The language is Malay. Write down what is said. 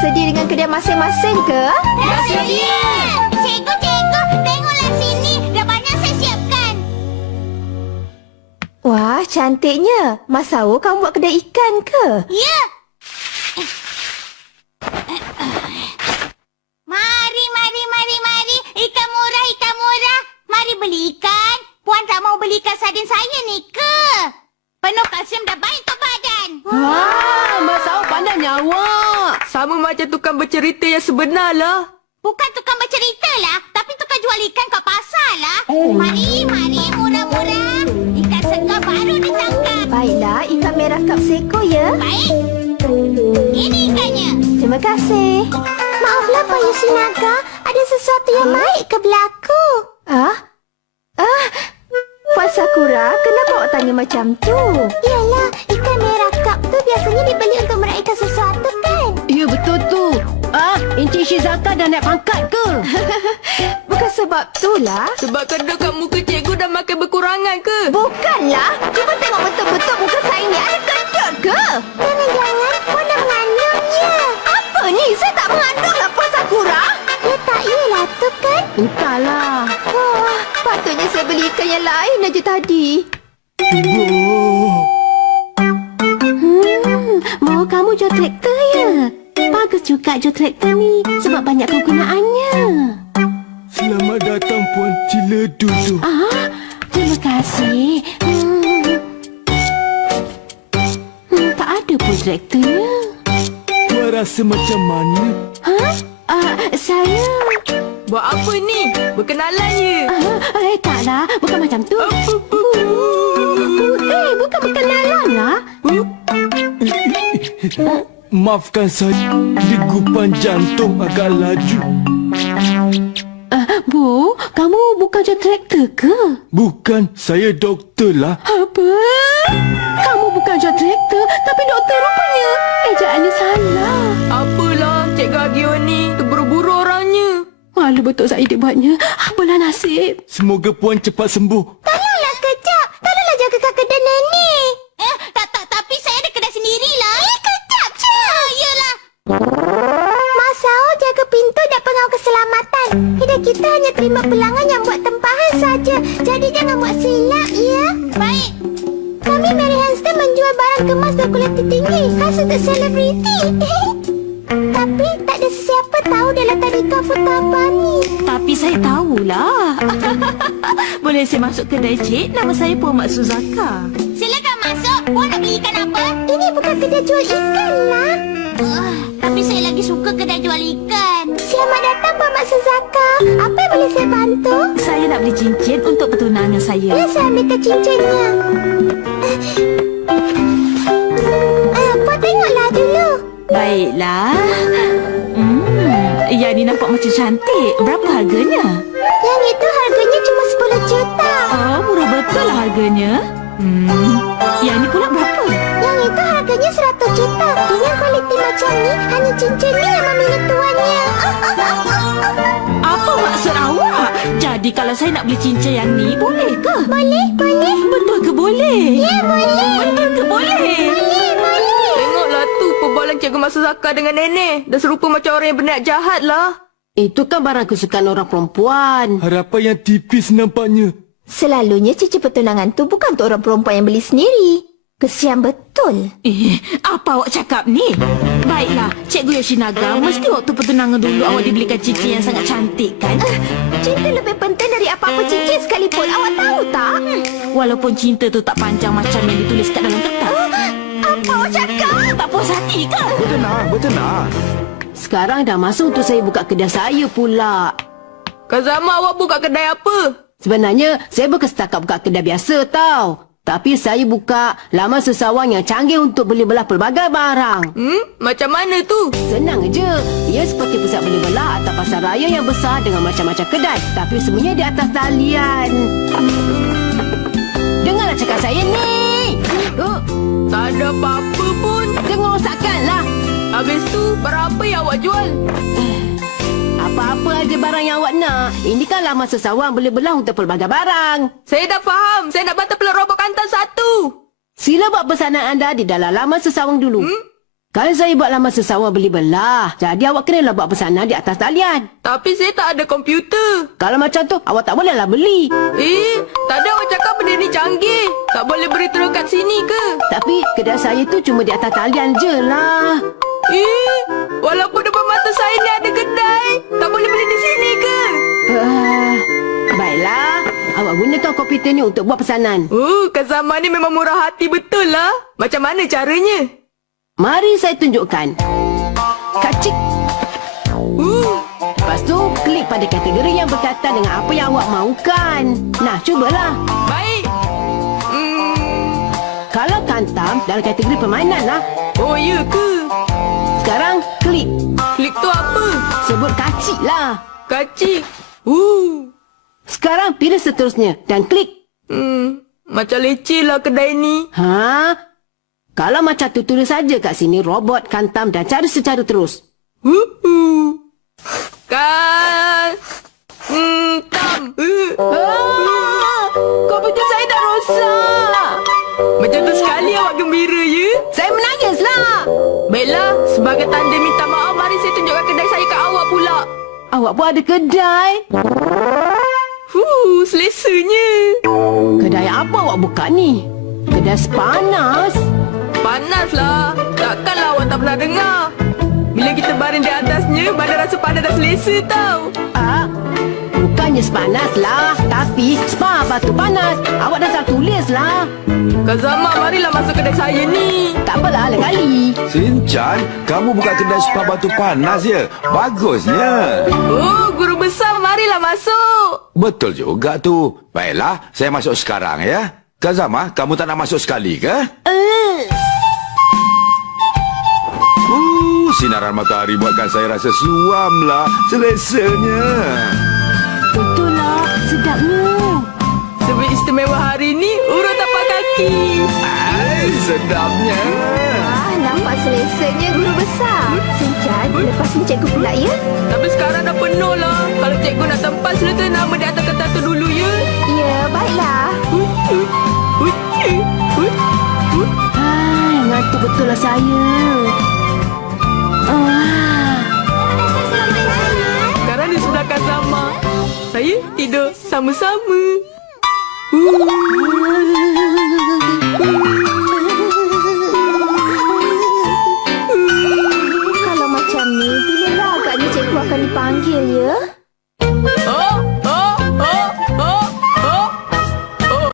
sedia dengan kedai masing-masing ke? Dah sedia! Cikgu, tengoklah sini. Dah banyak saya siapkan. Wah, cantiknya. Mas Sawo, kamu buat kedai ikan ke? Ya! Mari. Ikan murah. Mari beli ikan. Puan tak mau beli ikan sardin saya ni ke? Penuh kalsium dah baik untuk badan. Wah, Mas Sawo pandainya awak. Sama macam tukang bercerita yang sebenar lah. Bukan tukang bercerita lah, tapi tukang jual ikan kat pasar lah. Mari, murah-murah. Ikan segar baru ditangkap. Baiklah, ikan merah kap seko ya. Baik. Ini ikannya. Terima kasih. Maaflah Pak Yoshinaga, ada sesuatu yang baik ke berlaku. Puan Sakura, kenapa awak tanya macam tu? Yalah, ikan merah kap tu biasanya dibeli untuk meraihkan sesuatu kan? Ya, betul tu. Encik Shizaka dah naik pangkat ke? Bukan sebab itulah. Sebab kedua kat muka cikgu dah makin berkurangan ke? Bukanlah. Cuba tengok betul-betul muka saya ni ada kentut ke? Jangan-jangan Puan dah mengandungnya. Apa ni? Saya tak mengandung lah Puan Sakura. Ya tak iyalah tu kan? Entahlah. Wah, patutnya saya beli ikan yang lain aja tadi. Mau kamu jual traktor ya? Bagus juga jual traktor ni sebab banyak kegunaannya. Selamat datang Puan, sila duduk. Terima kasih. Tak ada pun traktornya. Puan rasa macam mana? Saya... Buat apa ni? Berkenalan je. taklah. Bukan macam tu. Bukan berkenalan lah. Maafkan saya, degupan jantung agak laju. Bu, kamu bukan jual traktor ke? Bukan, saya doktor lah. Apa? Kamu bukan jual traktor, tapi doktor rupanya. Ejaannya salah. Apalah, Cikgu Agio ni terburu-buru orangnya. Malu betul saya dia buatnya. Apalah nasib. Semoga Puan cepat sembuh. Tolonglah kejap. Tolonglah jagakan kedai nenek. Tapi saya ada kedai sendirilah. Kejap je. Yalah. Mas Sawo jaga pintu dan pengawal keselamatan. Kedai kita hanya terima pelanggan yang buat tempahan saja. Jadi jangan buat silap, ya? Baik. Kami Mary Hansen menjual barang kemas berkualiti tinggi. Khas untuk selebriti. Tapi tak ada sesiapa tahu dalam tadika Futabani. Tapi saya tahulah. Boleh saya masuk kedai cik? Nama saya Puan Mak Suzaka. Silakan masuk. Puan nak beli ikan apa? Ini bukan kedai jual ikan lah. Tapi saya lagi suka kedai jual ikan. Selamat datang Puan Mak Suzaka. Apa yang boleh saya bantu? Saya nak beli cincin untuk pertunangan saya. Ya, saya ambilkan cincinnya. Puan tengoklah dulu. Baiklah. Yang ni nampak macam cantik. Berapa harganya? Yang itu harganya cuma 10 juta. Oh, murah betul lah harganya. Yang ni pula berapa? Yang itu harganya 100 juta. Dengan kualiti macam ni, hanya cincin ni yang memilih tuannya. Apa maksud awak? Jadi kalau saya nak beli cincin yang ni, boleh ke? Boleh. Betul ke boleh? Ya, boleh. Betul ke boleh? Boleh. Tengoklah tu perbualan Cikgu Masuzaka dengan nenek. Dah serupa macam orang yang berniat jahat lah. Itu kan barang kesukaan orang perempuan. Harapan yang tipis nampaknya. Selalunya cincin pertunangan tu bukan untuk orang perempuan yang beli sendiri. Kesian betul. Apa awak cakap ni? Baiklah, Cikgu Yoshinaga, mesti waktu pertunangan dulu awak dibelikan cincin yang sangat cantik kan? Cinta lebih penting dari apa-apa cincin sekalipun. Awak tahu tak? Walaupun cinta tu tak panjang macam yang ditulis kat dalam kertas. Apa awak cakap? Tak puas hati ke? Bertenang. Sekarang dah masuk untuk saya buka kedai saya pula. Kazama, awak buka kedai apa? Sebenarnya, saya bukan setakat buka kedai biasa tau. Tapi saya buka laman sesawang yang canggih untuk boleh belah pelbagai barang. Macam mana tu? Senang je. Ia seperti pusat boleh belah atau pasar raya yang besar dengan macam-macam kedai. Tapi semuanya di atas talian. Dengarlah cakap saya ni. Tak ada apa-apa pun. Jangan rosakkanlah. Habis tu, berapa yang awak jual? Apa-apa aja barang yang awak nak. Ini kan laman sesawang boleh belah untuk pelbagai barang. Saya dah faham. Saya nak bantal peluk robot kantan 1. Sila buat pesanan anda di dalam laman sesawang dulu. Kalau saya buat laman sesawan beli belah, jadi awak kenalah buat pesanan di atas talian. Tapi saya tak ada komputer. Kalau macam tu, awak tak bolehlah beli. Tadi awak cakap benda ni canggih. Tak boleh beri terus kat sini ke? Tapi kedai saya tu cuma di atas talian je lah. Walaupun depan mata saya ni ada kedai, tak boleh beli di sini ke? Baiklah, awak gunakan komputer ni untuk buat pesanan. Kak Zaman ni memang murah hati betul lah. Macam mana caranya? Mari saya tunjukkan. Kacik. Lepas tu, klik pada kategori yang berkaitan dengan apa yang awak mahukan. Nah, cubalah. Baik. Kalau kantam, dalam kategori permainan lah. Oh, ya ke? Sekarang, klik. Klik tu apa? Sebut kacik lah. Kacik. Sekarang, pilih seterusnya dan klik. Macam leceh lah kedai ni. Kalau macam tu, tulis saja kat sini robot, kantam dan cari secara terus. Kantam. Komputer saya dah rosak. Macam tu sekali awak gembira, ya? Saya menangislah. Baiklah, sebagai tanda minta maaf, mari saya tunjukkan kedai saya kat awak pula. Awak pun ada kedai? Selesanya. Kedai apa awak buka ni? Kedai sepanas? Panaslah. Takkanlah awak tak pernah dengar. Bila kita baring di atasnya, badan rasa panas dan selesa tau. Bukannya sepanas lah, tapi spa batu panas. Awak dah salah tulis lah. Kak Zaman, marilah masuk kedai saya ni. Tak apalah, lain kali. Sinchan, kamu buka kedai spa batu panas ya? Bagusnya. Guru besar, marilah masuk. Betul juga tu. Baiklah, saya masuk sekarang ya. Kak Zama, kamu tak nak masuk sekali ke? Sinaran matahari buatkan saya rasa suam lah. Selesanya. Betul lah, sedapnya. Sebab istimewa hari ni, urut tapak kaki. Sedapnya. Nampak selesanya guru besar. Sinchan, lepas ni cikgu pula ya? Tapi sekarang dah penuh lah. Kalau cikgu nak tempat, tulis nama di atas kertas tu dulu ya. Ya, baiklah. Ngantuk betul lah saya. Sekarang di sebelah Kak Zaman. Saya tidur sama-sama.